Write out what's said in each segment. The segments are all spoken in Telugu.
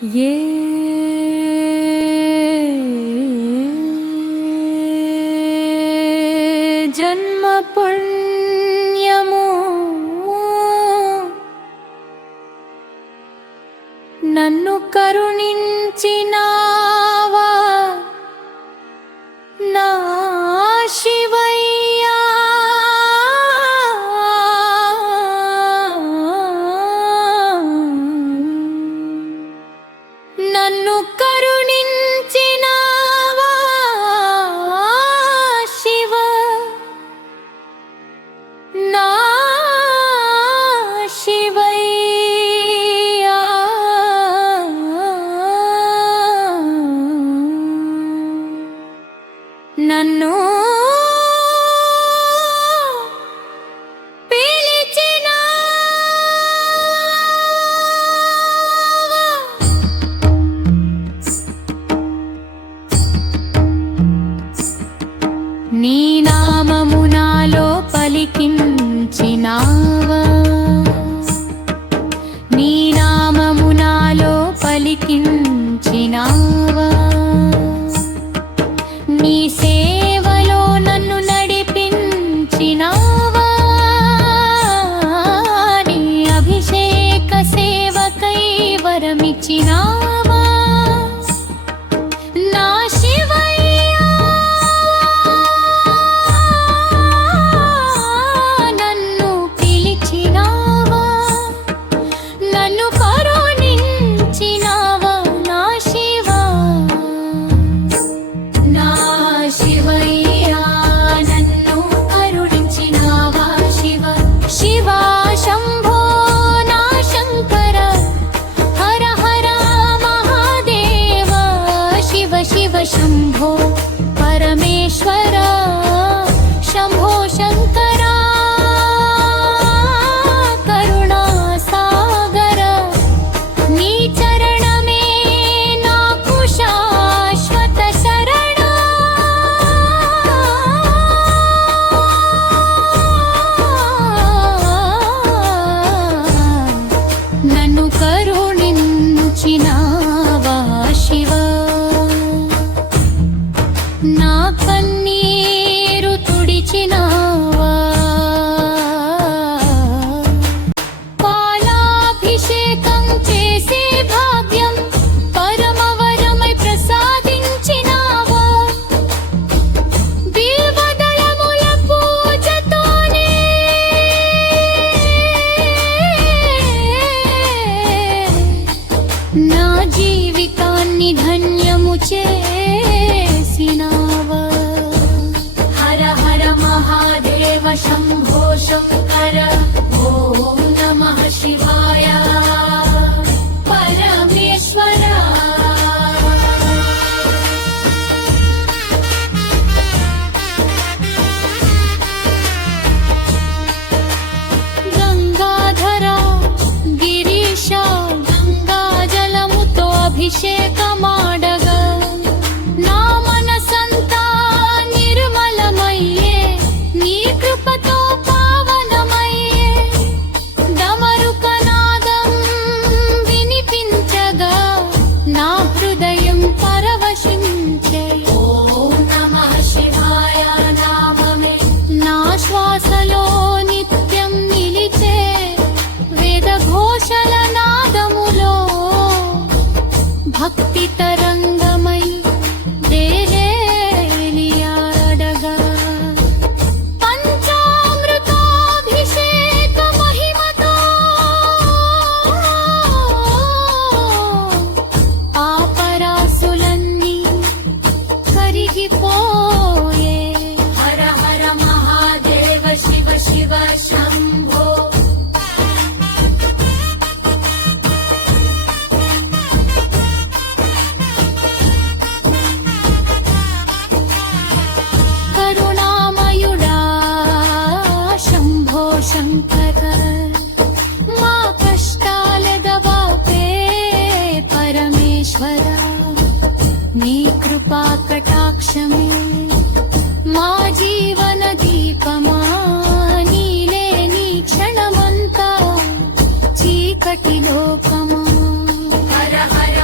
ఏ జన్మ పుణ్యము నన్ను కరుణించినావా నా శివయ్యా. నన్ను కరుణించినావా శివ నా శివయ్యా. నన్ను నీ నామము నాలో పలికించినావా నీ నామము నాలో పలికించినావా. నీ సేవలో నన్ను నడిపించినావా. నీ అభిషేక సేవకై వరమిచ్చినావా నా శివయ్యా. నన్ను పిలిచినావా నన్ను కరుణించినావా నా శివా నా శివయ్యా. నన్ను కరుణించినావా శివ శివా శంభో నా శంకర హర హర మహాదేవ శివ శివ శంభో పరమేశ్వర శంభో శంకర కరుణా సాగర. నీ చరణమే నాకు శాశ్వత శరణ. నన్ను కరుణించినావా శివ నా కన్నీరు తుడిచినావా. పాలాభిషేకం చేసే భాగ్యం పరమవరమై ప్రసాదించినావా. బిల్వదళముల పూజతోనే నా జీవితాన్ని ధన్యము చేసినావా. హర హర మహాదేవ శంభో శంకర ఓం నమః శివాయ పరమేశ్వర. గంగాధర గిరీశ గంగా జలముతో అభిషేకమాడగా నా మనసంతా నిర్మలమయ్యే నీ కృపతో పావనమయ్యే. డమరుకనాదం వినిపించగా నా హృదయం పరవశించే. ఓం నమః శివాయ నామమే నా శ్వాసలో నిత్యం నిలిచే. వేదఘోషల నాదములో భక్తి తరంగమై దేలేలియాడగా. పంచామృతాభిషేక మహిమతో ఆపరాసులన్నీ కరిగిపోయే. హర హర మహాదేవ శివ శివ శంభో కరుణామయుడా శంభో శంకర. మా కష్టాలెదవాపే పరమేశ్వర. నీ కృపా కటాక్షమే మా జీవన దీపమా. నీలే నీ క్షణమంతా చీకటి లోకమా. హర హర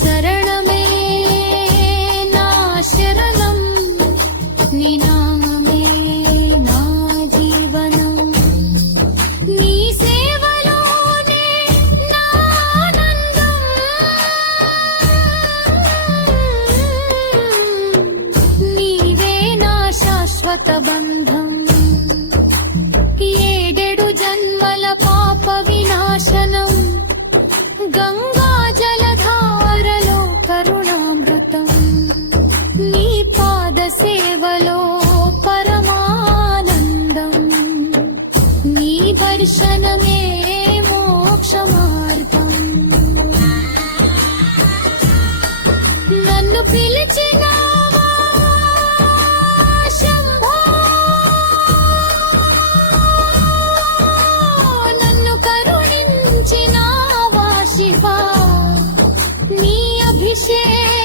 చరణమే నా శరణం నీ నామమే నా జీవనం నీ సేవలోనే నా ఆనందం నీవే నా శాశ్వత బంధం ఏడెడు జన్మల పాప వినాశనం గంగా జలధారలో కరుణామృతం నీ పాద సేవలో పరమానందం నీ దర్శనమే మోక్ష మార్గం నన్ను పిలిచినావా శంభో నన్ను కరుణించినావా శివా నీ అభిషేక